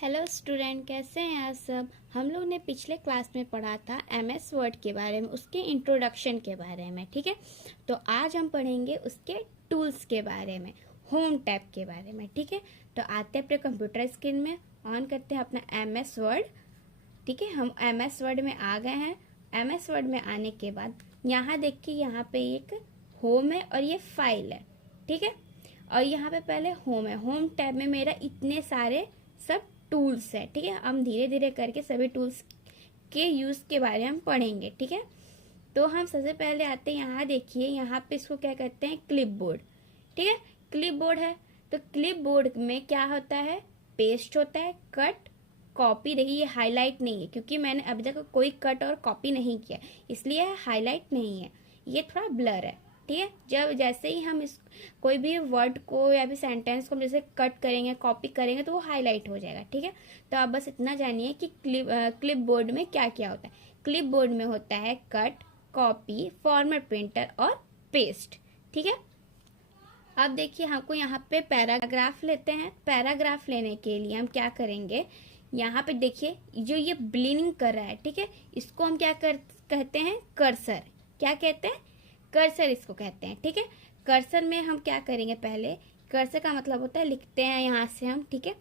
Hello student, कैसे हैं आप सब। हम लोग ने पिछले क्लास में पढ़ा था एमएस वर्ड के बारे में, उसके इंट्रोडक्शन के बारे में। ठीक है, तो आज हम पढ़ेंगे उसके टूल्स के बारे में, होम टैब के बारे में। ठीक है, तो आते हैं अपने कंप्यूटर स्क्रीन में, ऑन करते हैं अपना एमएस वर्ड। ठीक है, हम एमएस वर्ड में आ गए हैं। एमएस वर्ड में आने के बाद यहाँ देखिए, यहाँ पे एक होम है और ये फाइल है। ठीक है, और यहाँ पे पहले होम है। होम टैब में मेरा इतने सारे सब टूल्स है। ठीक है, हम धीरे धीरे करके सभी टूल्स के यूज के बारे में हम पढ़ेंगे। ठीक है, तो हम सबसे पहले आते हैं, यहाँ देखिए, यहाँ पे इसको क्या कहते हैं, क्लिप बोर्ड। ठीक है, क्लिप बोर्ड है, तो क्लिप बोर्ड में क्या होता है, पेस्ट होता है, कट, कॉपी। देखिए ये हाईलाइट नहीं है क्योंकि मैंने अभी तक कोई कट और कॉपी नहीं किया, इसलिए हाईलाइट नहीं है, ये थोड़ा ब्लर है। ठीक है, जब जैसे ही हम इस कोई भी वर्ड को या फिर सेंटेंस को हम जैसे कट करेंगे, कॉपी करेंगे, तो वो हाईलाइट हो जाएगा। ठीक है, तो आप बस इतना जानिए कि क्लिप बोर्ड में क्या क्या होता है। क्लिप बोर्ड में होता है कट, कॉपी, फॉर्मेट प्रिंटर और पेस्ट। ठीक है, अब देखिए हमको यहाँ पे पैराग्राफ लेते हैं। पैराग्राफ लेने के लिए हम क्या करेंगे, यहाँ पे देखिए जो ये ब्लिंक कर रहा है, ठीक है, इसको हम क्या कहते हैं, कर्सर। क्या कहते हैं, कर्सर इसको कहते हैं। ठीक है, कर्सर में हम क्या करेंगे, पहले कर्सर का मतलब होता है लिखते हैं यहाँ से हम। ठीक है,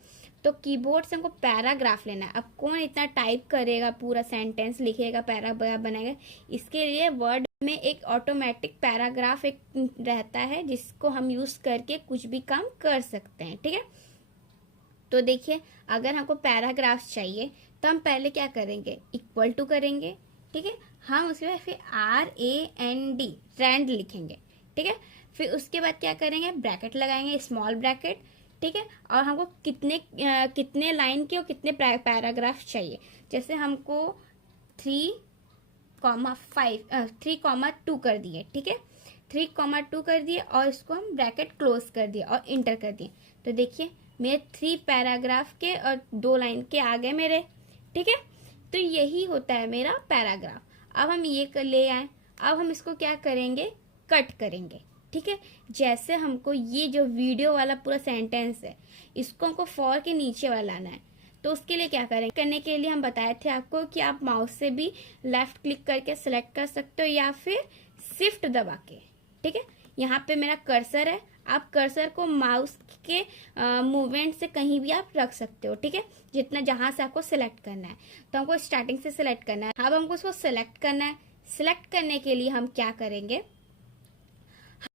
तो कीबोर्ड से हमको पैराग्राफ लेना है। अब कौन इतना टाइप करेगा, पूरा सेंटेंस लिखेगा, पैराग्राफ बनाएगा। इसके लिए वर्ड में एक ऑटोमेटिक पैराग्राफ एक रहता है जिसको हम यूज करके कुछ भी काम कर सकते हैं। ठीक है, तो देखिए अगर हमको पैराग्राफ चाहिए तो हम पहले क्या करेंगे, इक्वल टू करेंगे। ठीक है, हम उसके बाद फिर RAND रैंड लिखेंगे। ठीक है, फिर उसके बाद क्या करेंगे, ब्रैकेट लगाएंगे, स्मॉल ब्रैकेट। ठीक है, और हमको कितने लाइन के और कितने पैराग्राफ चाहिए। जैसे हमको 3,2 कर दिए। ठीक है, 3,2 कर दिए और इसको हम ब्रैकेट क्लोज कर दिए और इंटर कर दिए। तो देखिए मेरे 3 पैराग्राफ के और 2 लाइन के आ गए मेरे। ठीक है, तो यही होता है मेरा पैराग्राफ। अब हम ये कर ले आए, अब हम इसको क्या करेंगे, कट करेंगे। ठीक है, जैसे हमको ये जो वीडियो वाला पूरा सेंटेंस है, इसको हमको फॉर के नीचे वाला लाना है। तो उसके लिए क्या करेंगे, करने के लिए हम बताए थे आपको कि आप माउस से भी लेफ्ट क्लिक करके सिलेक्ट कर सकते हो या फिर शिफ्ट दबा के। ठीक है, यहाँ पे मेरा कर्सर है, आप कर्सर को माउस के मूवमेंट से कहीं भी आप रख सकते हो। ठीक है, जितना जहां से आपको सिलेक्ट करना है, तो हमको स्टार्टिंग से सिलेक्ट करना है। अब हमको उसको सिलेक्ट करना है। सिलेक्ट करने के लिए हम क्या करेंगे,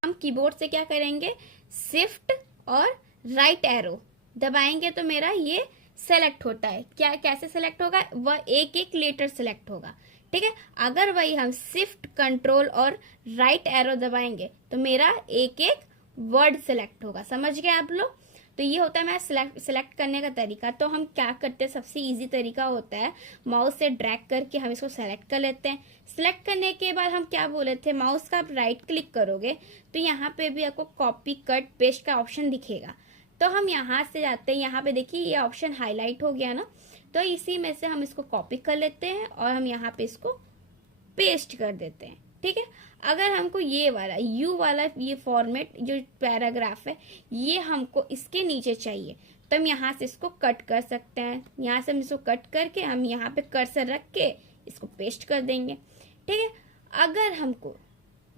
हम कीबोर्ड से क्या करेंगे, शिफ्ट और राइट एरो दबाएंगे तो मेरा ये सेलेक्ट होता है। क्या कैसे सेलेक्ट होगा, वह एक एक लेटर सेलेक्ट होगा। ठीक है, अगर वही हम शिफ्ट, कंट्रोल और राइट एरो दबाएंगे तो मेरा एक एक वर्ड सेलेक्ट होगा। समझ गए आप लोग। तो ये होता है मेरा सिलेक्ट करने का तरीका। तो हम क्या करते हैं, सबसे इजी तरीका होता है माउस से ड्रैग करके हम इसको सेलेक्ट कर लेते हैं। सिलेक्ट करने के बाद हम क्या बोले थे, माउस का आप राइट क्लिक करोगे तो यहाँ पे भी आपको कॉपी, कट, पेस्ट का ऑप्शन दिखेगा। तो हम यहाँ से जाते हैं, यहाँ पे देखिए ये ऑप्शन हाईलाइट हो गया ना, तो इसी में से हम इसको कॉपी कर लेते हैं और हम यहाँ पे इसको पेस्ट कर देते हैं। ठीक है, अगर हमको ये वाला यू वाला ये फॉर्मेट जो पैराग्राफ है, ये हमको इसके नीचे चाहिए, तो हम यहाँ से इसको कट कर सकते हैं। यहाँ से हम इसको कट करके हम यहाँ पे कर्सर रख के इसको पेस्ट कर देंगे। ठीक है, अगर हमको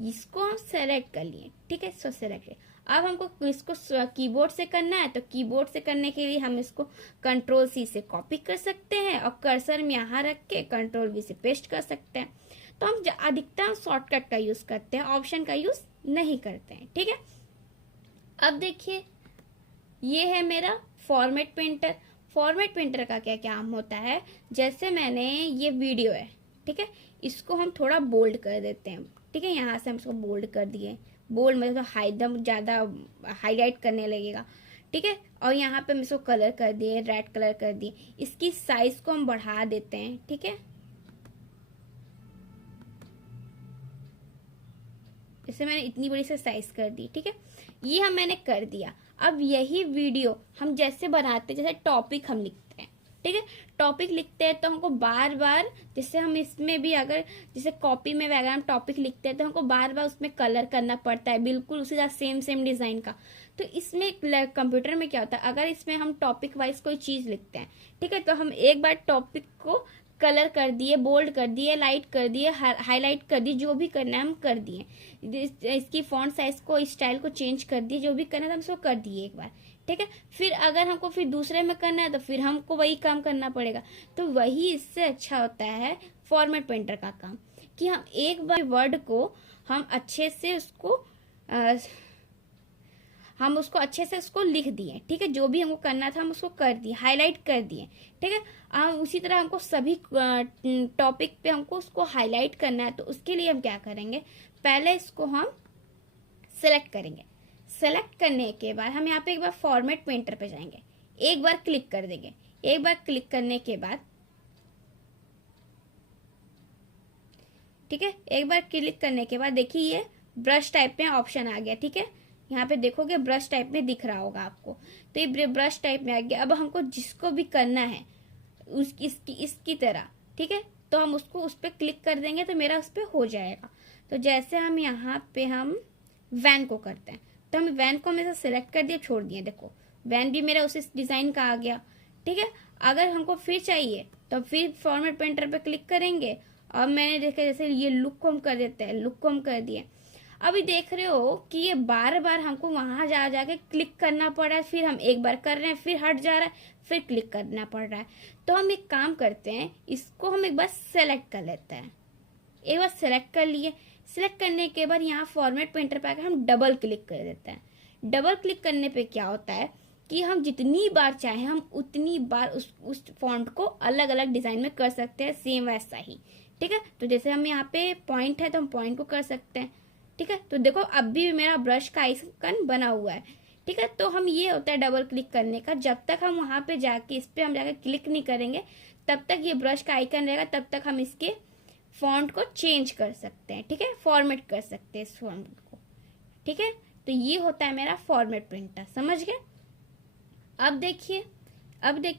इसको हम सेलेक्ट कर लिए, ठीक है, इसको सेलेक्ट, अब हमको इसको कीबोर्ड से करना है, तो कीबोर्ड से करने के लिए हम इसको कंट्रोल C से कॉपी कर सकते हैं और कर्सर में यहाँ रख के कंट्रोल V से पेस्ट कर सकते हैं। तो हम अधिकतर शॉर्टकट का यूज करते हैं, ऑप्शन का यूज नहीं करते हैं। ठीक है, अब देखिए ये है मेरा फॉर्मेट प्रिंटर। फॉर्मेट प्रिंटर का क्या काम होता है, जैसे मैंने ये वीडियो है, ठीक है, इसको हम थोड़ा बोल्ड कर देते हैं। ठीक है, यहाँ से हम इसको बोल्ड कर दिए, बोल्ड मतलब तो एकदम ज्यादा हाईलाइट करने लगेगा। ठीक है, और यहाँ पे हम इसको कलर कर दिए, रेड कलर कर दिए। इसकी साइज को हम बढ़ा देते हैं। ठीक है, इसे मैंने इतनी बड़ी से साइज कर दी। ठीक है, ये मैंने कर दिया। अब यही वीडियो हम जैसे बनाते, जैसे टॉपिक हम लिखते हैं, ठीक है। टॉपिक लिखते हैं तो हमको बार बार, जैसे हम इसमें भी अगर जैसे कॉपी में वगैरह हम टॉपिक लिखते हैं तो हमको बार बार उसमें कलर करना पड़ता है, बिल्कुल उसी तरह सेम डिजाइन का। तो इसमें कंप्यूटर में क्या होता है, अगर इसमें हम टॉपिक वाइज कोई चीज लिखते हैं, ठीक है, तो हम एक बार टॉपिक को कलर कर दिए, बोल्ड कर दिए, लाइट कर दिए, हाईलाइट कर दिए, जो भी करना है हम कर दिए। इसकी फॉन्ट साइज को, स्टाइल को चेंज कर दिए, जो भी करना था हम उसको कर दिए एक बार, ठीक है। फिर अगर हमको फिर दूसरे में करना है तो फिर हमको वही काम करना पड़ेगा। तो वही इससे अच्छा होता है फॉर्मेट पेंटर का काम, कि हम एक बार वर्ड को हम अच्छे से उसको उसको लिख दिए, ठीक है, जो भी हमको करना था हम उसको कर दिए, हाईलाइट कर दिए, ठीक है। हम उसी तरह हमको सभी टॉपिक पे हमको उसको हाईलाइट करना है, तो उसके लिए हम क्या करेंगे, पहले इसको हम सिलेक्ट करेंगे। सेलेक्ट करने के बाद हम यहाँ पे एक बार फॉर्मेट पेंटर पे जाएंगे, एक बार क्लिक कर देंगे। एक बार क्लिक करने के बाद, ठीक है, एक बार क्लिक करने के बाद देखिए ये ब्रश टाइप में ऑप्शन आ गया, ठीक है। यहाँ पे देखोगे ब्रश टाइप में दिख रहा होगा आपको, तो ये ब्रश टाइप में आ गया। अब हमको जिसको भी करना है इसकी तरह, ठीक है, तो हम उसको उस पर क्लिक कर देंगे तो मेरा उस पर हो जाएगा। तो जैसे हम यहाँ पे हम वैन को करते हैं, तो हम वैन को हमेशा सिलेक्ट कर दिए, छोड़ दिए, देखो वैन भी मेरा उसी डिजाइन का आ गया, ठीक है। अगर हमको फिर चाहिए तो फिर फॉर्मेट पेंटर पे क्लिक करेंगे, और मैंने देखा जैसे ये लुक को हम कर देते हैं, लुक को हम कर दिए। अभी देख रहे हो कि ये बार बार हमको वहां जा जाके क्लिक करना पड़ रहा है, फिर हम एक बार कर रहे हैं, फिर हट जा रहा है, फिर क्लिक करना पड़ रहा है। तो हम एक काम करते हैं, इसको हम एक बार सेलेक्ट कर लेते हैं। एक बार सेलेक्ट कर लिए, सिलेक्ट करने के बाद यहाँ फॉर्मेट पेंटर पे आकर हम डबल क्लिक कर देते हैं। डबल क्लिक करने पे क्या होता है कि हम जितनी बार चाहे हम उतनी बार उस फॉन्ट को अलग अलग डिजाइन में कर सकते हैं, सेम वैसा ही, ठीक है। तो जैसे हम यहाँ पे पॉइंट है तो हम पॉइंट को कर सकते हैं, ठीक है। तो देखो अब भी मेरा ब्रश का आइकन बना हुआ है, ठीक है। तो हम ये होता है डबल क्लिक करने का, जब तक हम वहां पे जाके इस पे हम जाके क्लिक नहीं करेंगे तब तक ये ब्रश का आइकन रहेगा, तब तक हम इसके फॉन्ट को चेंज कर सकते हैं, ठीक है, फॉर्मेट कर सकते हैं इस फॉन्ट को, ठीक है। तो ये होता है मेरा फॉर्मेट प्रिंटर, समझ गए। अब देखिए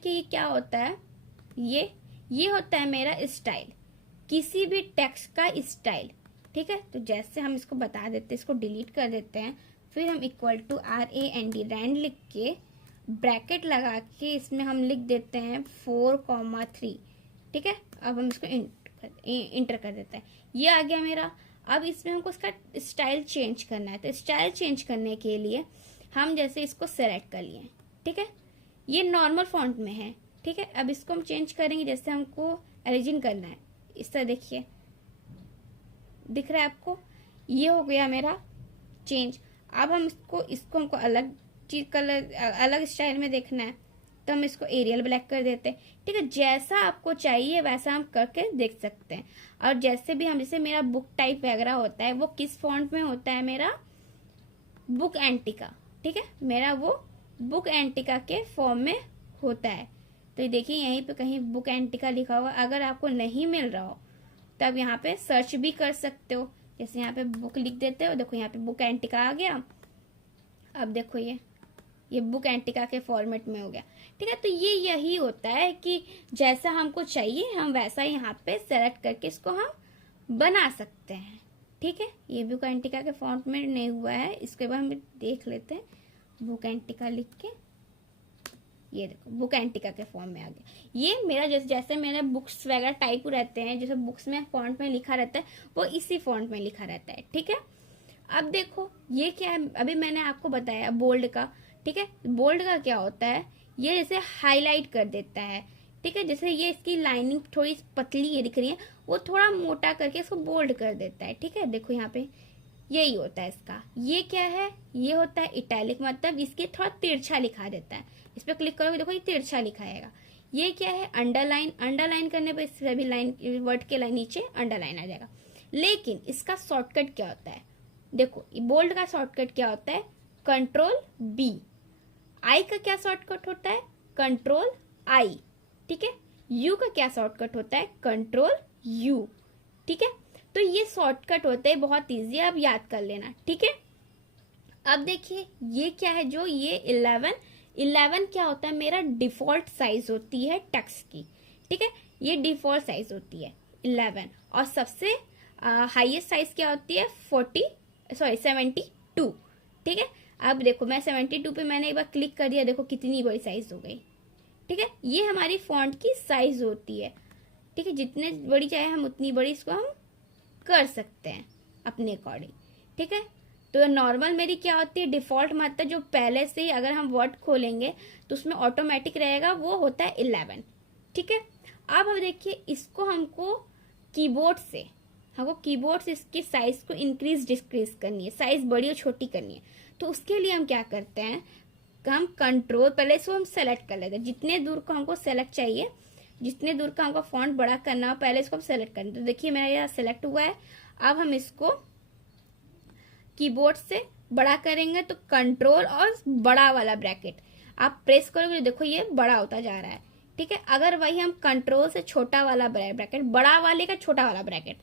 ये क्या होता है, ये होता है मेरा स्टाइल, किसी भी टेक्स्ट का स्टाइल, ठीक है। तो जैसे हम इसको बता देते हैं, इसको डिलीट कर देते हैं, फिर हम इक्वल टू RAND रैंड लिख के ब्रैकेट लगा के इसमें हम लिख देते हैं 4,3, ठीक है। अब हम इसको इंटर कर देते हैं, ये आ गया मेरा। अब इसमें हमको इसका स्टाइल चेंज करना है, तो स्टाइल चेंज करने के लिए हम जैसे इसको सेलेक्ट कर लिए, ठीक है, ये नॉर्मल फॉन्ट में है, ठीक है। अब इसको हम चेंज करेंगे, जैसे हमको एलिजिन करना है, इस तरह देखिए दिख रहा है आपको, ये हो गया मेरा चेंज। अब हम इसको हमको अलग चीज कलर अलग स्टाइल में देखना है, तो हम इसको एरियल ब्लैक कर देते हैं, ठीक है। जैसा आपको चाहिए वैसा हम करके देख सकते हैं। और जैसे भी हम, जैसे मेरा बुक टाइप वगैरह होता है वो किस फॉन्ट में होता है, मेरा बुक एंटिका, ठीक है, मेरा वो बुक एंटिका के फॉर्म में होता है। तो देखिए यहीं पे कहीं बुक एंटिका लिखा हुआ, अगर आपको नहीं मिल रहा हो तो आप यहाँ पे सर्च भी कर सकते हो, जैसे यहाँ पे बुक लिख देते हो, देखो यहाँ पे बुक एंटिका आ गया। अब देखो ये बुक एंटिका के फॉर्मेट में हो गया, ठीक है। तो ये यही होता है कि जैसा हमको चाहिए हम वैसा यहाँ पे सेलेक्ट करके इसको हम बना सकते हैं, ठीक है। ये बुक एंटिका के फॉन्ट में नहीं हुआ है, इसके बाद हम देख लेते हैं, बुक एंटिका लिख के, ये देखो बुक एंटिका के फॉर्म में आ गया। ये मेरा जैसे मेरे बुक्स वगैरह टाइप रहते हैं, जैसे बुक्स में फॉन्ट में लिखा रहता है वो इसी फॉन्ट में लिखा रहता है, ठीक है। अब देखो ये क्या है, अभी मैंने आपको बताया बोल्ड का, ठीक है। बोल्ड का क्या होता है, ये जैसे हाईलाइट कर देता है, ठीक है। जैसे ये इसकी लाइनिंग थोड़ी पतली ये दिख रही है, वो थोड़ा मोटा करके इसको बोल्ड कर देता है, ठीक है। देखो यहाँ पे यही होता है इसका। ये क्या है, ये होता है इटैलिक, मतलब इसके थोड़ा तिरछा लिखा देता है। इस पर क्लिक करोगे देखो ये तिरछा लिखाएगा। ये क्या है, अंडरलाइन, अंडरलाइन करने पर सभी लाइन वर्ड के लाइन नीचे अंडरलाइन आ जाएगा। लेकिन इसका शॉर्टकट क्या होता है, देखो बोल्ड का शॉर्टकट क्या होता है, Ctrl+B। आई का क्या शॉर्टकट होता है, Ctrl+I, ठीक है। यू का क्या शॉर्टकट होता है, Ctrl+U, ठीक है। तो ये शॉर्टकट होते हैं, बहुत इजी, आप याद कर लेना, ठीक है। अब देखिए ये क्या है, जो ये 11 11 क्या होता है, मेरा डिफॉल्ट साइज होती है टेक्स्ट की, ठीक है, ये डिफॉल्ट साइज होती है 11। और सबसे हाईएस्ट साइज क्या होती है 72, ठीक है। अब देखो मैं 72 पे मैंने एक बार क्लिक कर दिया, देखो कितनी बड़ी साइज हो गई, ठीक है। ये हमारी फॉन्ट की साइज होती है, ठीक है, जितने बड़ी चाहे हम उतनी बड़ी इसको हम कर सकते हैं अपने अकॉर्डिंग, ठीक है। तो नॉर्मल मेरी क्या होती है, डिफॉल्ट मतलब जो पहले से ही अगर हम वर्ड खोलेंगे तो उसमें ऑटोमेटिक रहेगा, वो होता है 11, ठीक है। अब देखिए इसको हमको कीबोर्ड से इसकी साइज को इंक्रीज डिक्रीज करनी है, साइज बड़ी और छोटी करनी है। तो उसके लिए हम क्या करते हैं, हम कंट्रोल पहले इसको हम सेलेक्ट कर लेते हैं, जितने दूर को हमको सेलेक्ट चाहिए, जितने दूर का हमको फॉन्ट बड़ा करना हो पहले इसको हम सेलेक्ट करें। तो देखिए मेरा यहाँ सेलेक्ट हुआ है। अब हम इसको कीबोर्ड से बड़ा करेंगे तो कंट्रोल और बड़ा वाला ब्रैकेट आप प्रेस करोगे, देखो ये बड़ा होता जा रहा है, ठीक है। अगर वही हम कंट्रोल से छोटा वाला ब्रैकेट, बड़ा वाले का छोटा वाला ब्रैकेट,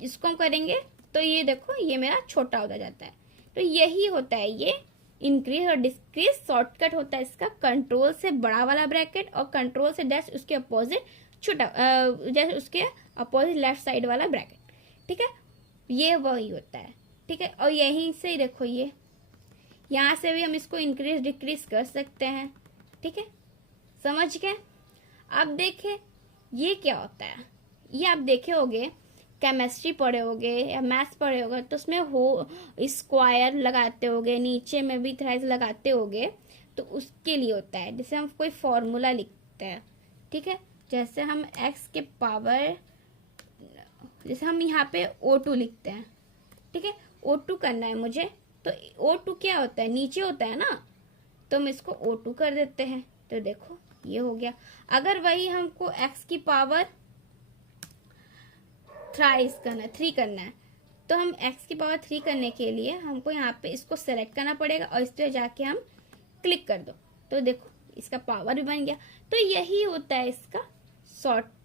इसको हम करेंगे तो ये देखो ये मेरा छोटा होता जाता है। तो यही होता है, ये इंक्रीज और डिक्रीज शॉर्टकट होता है इसका, कंट्रोल से बड़ा वाला ब्रैकेट और कंट्रोल से डैश उसके अपोजिट छोटा, जैसे उसके अपोजिट लेफ्ट साइड वाला ब्रैकेट, ठीक है, ये वही होता है, ठीक है। और यहीं से ही देखो ये यहाँ से भी हम इसको इंक्रीज डिक्रीज कर सकते हैं, ठीक है, समझ गए। अब देखे ये क्या होता है, ये आप देखे होगे केमिस्ट्री पढ़े होगे या मैथ्स पढ़े होगे, तो उसमें हो स्क्वायर लगाते होगे, नीचे में भी थ्राइस लगाते होगे, तो उसके लिए होता है। जैसे हम कोई फॉर्मूला लिखते हैं, ठीक है, जैसे हम x के पावर, जैसे हम यहाँ पे O2 लिखते हैं, ठीक है, O2 करना है मुझे, तो O2 क्या होता है, नीचे होता है ना, तो हम इसको O2 कर देते हैं, तो देखो ये हो गया। अगर वही हमको x की पावर थ्री करना है, तो हम x की पावर 3 करने के लिए हमको यहाँ पे इसको सेलेक्ट करना पड़ेगा और इस पर जाके हम क्लिक कर दो, तो देखो इसका पावर भी बन गया। तो यही होता है इसका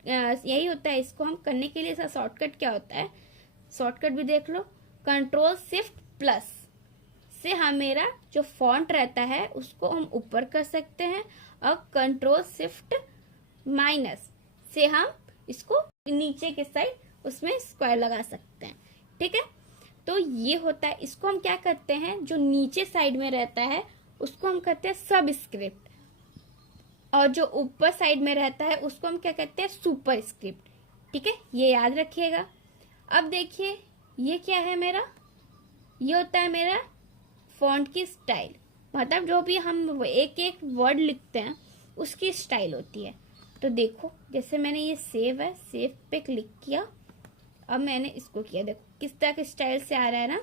यही होता है इसको हम करने के लिए। इसका शॉर्टकट क्या होता है, शॉर्टकट भी देख लो, कंट्रोल शिफ्ट प्लस से हम मेरा जो फॉन्ट रहता है उसको हम ऊपर कर सकते हैं, और कंट्रोल शिफ्ट माइनस से हम इसको नीचे के साइड उसमें स्क्वायर लगा सकते हैं, ठीक है। तो ये होता है, इसको हम क्या करते हैं, जो नीचे साइड में रहता है उसको हम कहते हैं सब स्क्रिप्ट, और जो ऊपर साइड में रहता है उसको हम क्या कहते हैं सुपर स्क्रिप्ट, ठीक है, ये याद रखिएगा। अब देखिए ये क्या है मेरा, ये होता है मेरा फॉन्ट की स्टाइल, मतलब जो भी हम एक एक वर्ड लिखते हैं उसकी स्टाइल होती है। तो देखो जैसे मैंने ये सेव है, सेव पे क्लिक किया, अब मैंने इसको किया, देखो किस तरह के स्टाइल से आ रहा है ना।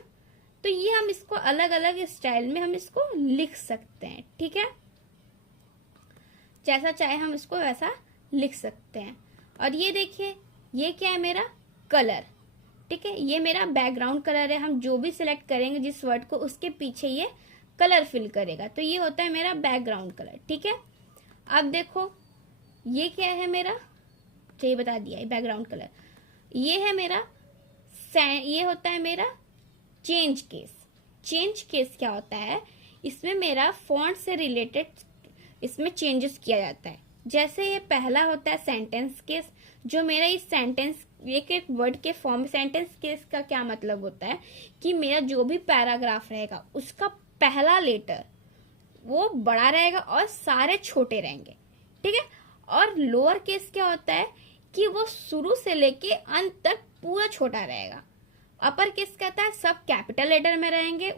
तो ये हम इसको अलग अलग स्टाइल में हम इसको लिख सकते हैं, ठीक है, जैसा चाहे हम इसको वैसा लिख सकते हैं। और ये देखिए ये क्या है, मेरा कलर, ठीक है, ये मेरा बैकग्राउंड कलर है। हम जो भी सिलेक्ट करेंगे जिस वर्ड को, उसके पीछे ये कलर फिल करेगा, तो ये होता है मेरा बैकग्राउंड कलर, ठीक है। अब देखो ये क्या है मेरा, ये बता दिया, बैकग्राउंड कलर। ये है मेरा ये होता है मेरा चेंज केस। चेंज केस क्या होता है, इसमें मेरा फॉन्ट से रिलेटेड इसमें चेंजेस किया जाता है। जैसे ये पहला होता है सेंटेंस केस, जो मेरा इस सेंटेंस एक एक वर्ड के फॉर्म, सेंटेंस केस का क्या मतलब होता है कि मेरा जो भी पैराग्राफ रहेगा उसका पहला लेटर वो बड़ा रहेगा और सारे छोटे रहेंगे, ठीक है। और लोअर केस क्या होता है कि वो शुरू से लेके अंत तक पूरा छोटा रहेगा। अपर केस कहता है सब कैपिटल लेटर में रहेंगे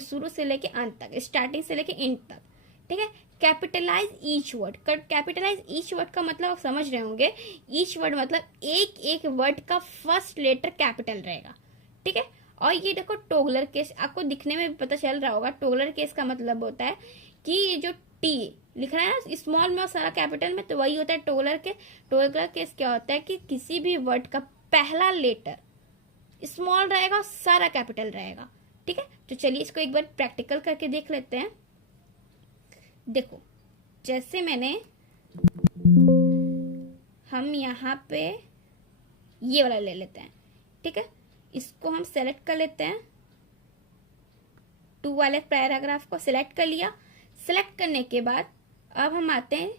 शुरू से लेके अंत तक, स्टार्टिंग से लेके एंड तक, ठीक है। Capitalize each word, capitalize each word का मतलब आप समझ रहे होंगे, ईच वर्ड मतलब एक एक वर्ड का फर्स्ट लेटर कैपिटल रहेगा, ठीक है। और ये देखो टोगलर केस, आपको दिखने में भी पता चल रहा होगा, टोगलर केस का मतलब होता है कि ये जो टी लिख रहा है ना स्मॉल में और सारा कैपिटल में, तो वही होता है टोगलर केस। टोगलर केस क्या होता है कि किसी भी वर्ड का पहला लेटर स्मॉल रहेगा और सारा कैपिटल रहेगा, ठीक है। तो चलिए इसको एक बार प्रैक्टिकल करके देख लेते हैं। देखो जैसे मैंने, हम यहाँ पे ये वाला ले लेते हैं, ठीक है, इसको हम सेलेक्ट कर लेते हैं, 2 वाले पैराग्राफ को सिलेक्ट कर लिया। सेलेक्ट करने के बाद अब हम आते हैं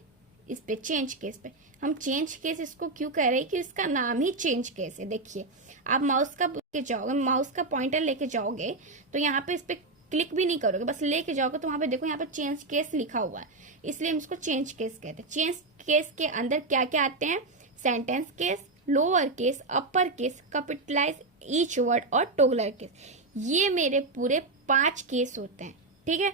इस पे चेंज केस पे। हम चेंज केस इसको क्यों कह रहे हैं कि इसका नाम ही चेंज केस है। देखिए आप माउस का लेके जाओगे, माउस का पॉइंटर लेके जाओगे तो यहाँ पे इस पे क्लिक भी नहीं करोगे, बस लेके जाओगे तो वहां पे देखो यहाँ पे चेंज केस लिखा हुआ है, इसलिए हम इसको चेंज केस कहते हैं। चेंज केस के अंदर क्या क्या आते हैं, sentence case, lower case, upper case, capitalize each word और टोगलर केस। ये मेरे पूरे 5 केस होते हैं, ठीक है।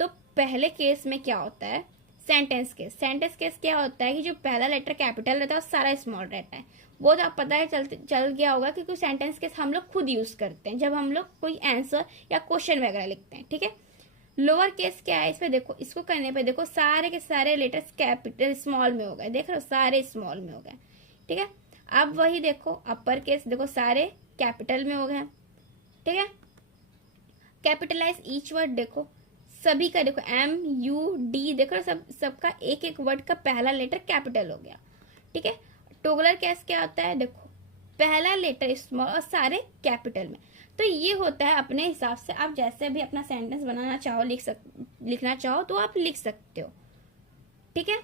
तो पहले केस में क्या होता है, सेंटेंस केस। सेंटेंस केस क्या होता है कि जो पहला लेटर कैपिटल रहता है और सारा स्मॉल रहता है। वो तो आप पता है चल गया होगा कि कोई सेंटेंस केस हम लोग खुद यूज करते हैं जब हम लोग कोई आंसर या क्वेश्चन वगैरह लिखते हैं, ठीक है। लोअर केस क्या है, इसमें देखो, इसको करने पे देखो सारे के सारे लेटर्स कैपिटल स्मॉल में हो गए, देख रहे हो सारे स्मॉल में हो गए, ठीक है। अब वही देखो अपर केस, देखो सारे कैपिटल में हो गए, ठीक है। कैपिटलाइज ईच वर्ड, देखो सभी का, देखो MUD, देखो सबका एक एक वर्ड का पहला लेटर कैपिटल हो गया, ठीक है। टोगलर केस क्या होता है, देखो पहला लेटर स्मॉल और सारे कैपिटल में। तो ये होता है अपने हिसाब से, आप जैसे भी अपना सेंटेंस बनाना चाहो, लिखना चाहो तो आप लिख सकते हो, ठीक है।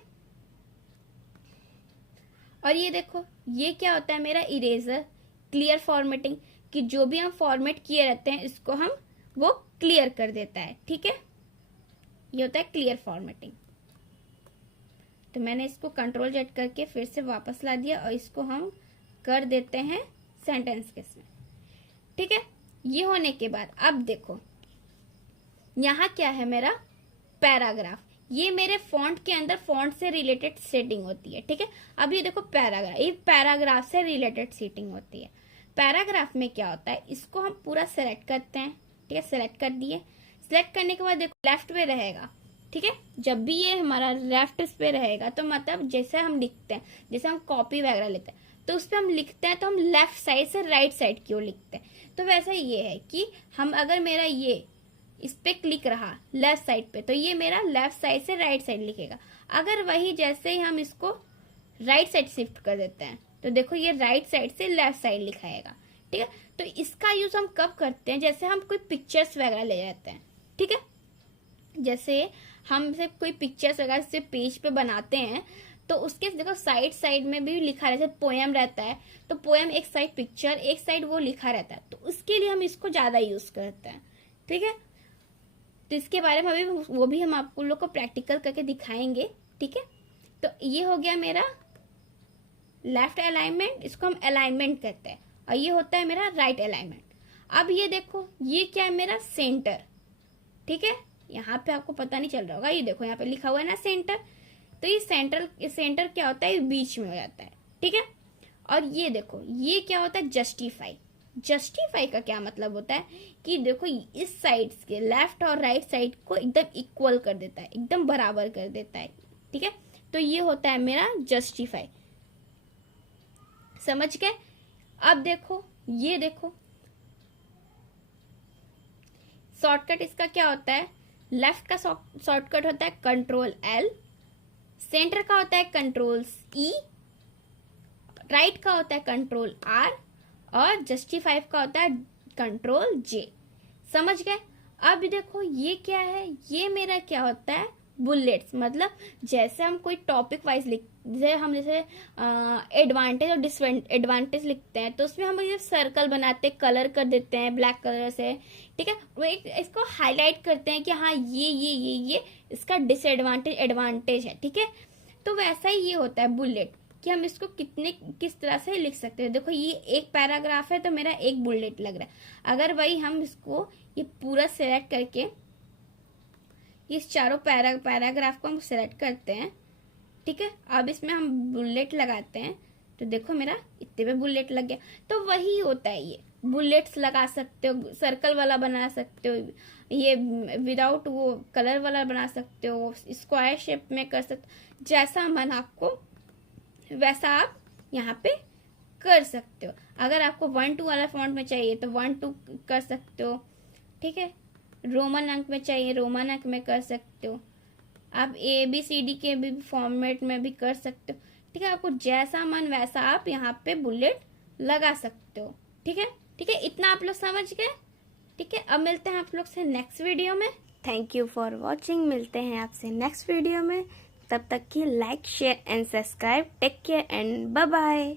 और ये देखो ये क्या होता है मेरा इरेजर, क्लियर फॉर्मेटिंग, कि जो भी हम फॉर्मेट किए रहते हैं इसको हम वो क्लियर कर देता है, ठीक है। ये होता है क्लियर फॉर्मेटिंग। तो मैंने इसको कंट्रोल जेड करके फिर से वापस ला दिया और इसको हम कर देते हैं सेंटेंस केस में, ठीक है। ये होने के बाद अब देखो यहाँ क्या है मेरा पैराग्राफ। ये मेरे फॉन्ट के अंदर फॉन्ट से रिलेटेड सेटिंग होती है, ठीक है। अब ये देखो पैराग्राफ, ये पैराग्राफ से रिलेटेड सेटिंग होती है। पैराग्राफ में क्या होता है, इसको हम पूरा सेलेक्ट करते हैं, ठीक है। सेलेक्ट कर दिए, सेलेक्ट करने के बाद देखो लेफ्ट पे रहेगा, ठीक है। जब भी ये हमारा लेफ्ट पे रहेगा तो मतलब जैसे हम लिखते हैं, जैसे हम कॉपी वगैरह लेते हैं तो उस पर हम लिखते हैं तो हम लेफ्ट साइड से राइट साइड की ओर लिखते हैं। तो वैसा ये है कि हम अगर मेरा ये इस पे क्लिक रहा लेफ्ट साइड पे तो ये मेरा लेफ्ट साइड से राइट साइड लिखेगा। अगर वही जैसे ही हम इसको राइट साइड शिफ्ट कर देते हैं तो देखो ये राइट साइड से लेफ्ट साइड लिखाएगा, ठीक है। तो इसका यूज हम कब करते हैं, जैसे हम कोई पिक्चर्स वगैरह ले जाते हैं, ठीक है। जैसे हम से कोई पिक्चर्स वगैरह से पेज पे बनाते हैं तो उसके देखो साइड साइड में भी लिखा रहता है, पोएम रहता है तो पोएम एक साइड पिक्चर, एक साइड वो लिखा रहता है, तो उसके लिए हम इसको ज्यादा यूज करते हैं, ठीक है। तो इसके बारे में अभी वो भी हम आपको लोग को प्रैक्टिकल करके दिखाएंगे, ठीक है। तो ये हो गया मेरा लेफ्ट अलाइनमेंट, इसको हम अलाइनमेंट कहते हैं, और ये होता है मेरा राइट अलाइनमेंट। अब ये देखो ये क्या है मेरा सेंटर, ठीक है। यहाँ पे आपको पता नहीं चल रहा होगा, ये देखो यहाँ पे लिखा हुआ है ना सेंटर, तो ये सेंटर क्या होता है, बीच में हो जाता है, ठीक है। और ये देखो ये क्या होता है, जस्टिफाई। जस्टिफाई का क्या मतलब होता है कि देखो इस साइड के लेफ्ट और राइट साइड को एकदम इक्वल कर देता है, एकदम बराबर कर देता है, ठीक है। तो ये होता है मेरा जस्टिफाई, समझ गए। अब देखो ये देखो शॉर्टकट इसका क्या होता है, लेफ्ट का शॉर्टकट होता है Ctrl+L, सेंटर का होता है Ctrl+E, राइट का होता है Ctrl+R और जस्टिफाई का होता है Ctrl+J। समझ गए। अब देखो ये क्या है, ये मेरा क्या होता है बुलेट्स, मतलब जैसे हम कोई टॉपिक वाइज जैसे एडवांटेज और डिसएडवांटेज लिखते हैं तो उसमें हम ये सर्कल बनाते हैं, कलर कर देते हैं ब्लैक कलर से, ठीक है। वो इसको हाईलाइट करते हैं कि हाँ ये इसका डिसएडवांटेज एडवांटेज है, ठीक है। तो वैसा ही ये होता है बुलेट, कि हम इसको किस तरह से लिख सकते हैं। देखो ये एक पैराग्राफ है तो मेरा एक बुलेट लग रहा है। अगर वही हम इसको ये पूरा सेलेक्ट करके इस चारों पैराग्राफ को हम सेलेक्ट करते हैं, ठीक है। अब इसमें हम बुलेट लगाते हैं तो देखो मेरा इतने पे बुलेट लग गया। तो वही होता है, ये बुलेट्स लगा सकते हो, सर्कल वाला बना सकते हो, ये विदाउट वो कलर वाला बना सकते हो, स्क्वायर शेप में कर सकते हो, जैसा मन आपको वैसा आप यहाँ पे कर सकते हो। अगर आपको 1-2 वाला फॉन्ट में चाहिए तो 1-2 कर सकते हो, ठीक है। रोमन अंक में चाहिए रोमन अंक में कर सकते हो, आप ABCD के भी फॉर्मेट में भी कर सकते हो, ठीक है। आपको जैसा मन वैसा आप यहाँ पे बुलेट लगा सकते हो, ठीक है। ठीक है, इतना आप लोग समझ गए, ठीक है। अब मिलते हैं आप लोग से नेक्स्ट वीडियो में। Thank you for watching. मिलते हैं आपसे नेक्स्ट वीडियो में। तब तक के like share and subscribe. Take care and bye bye.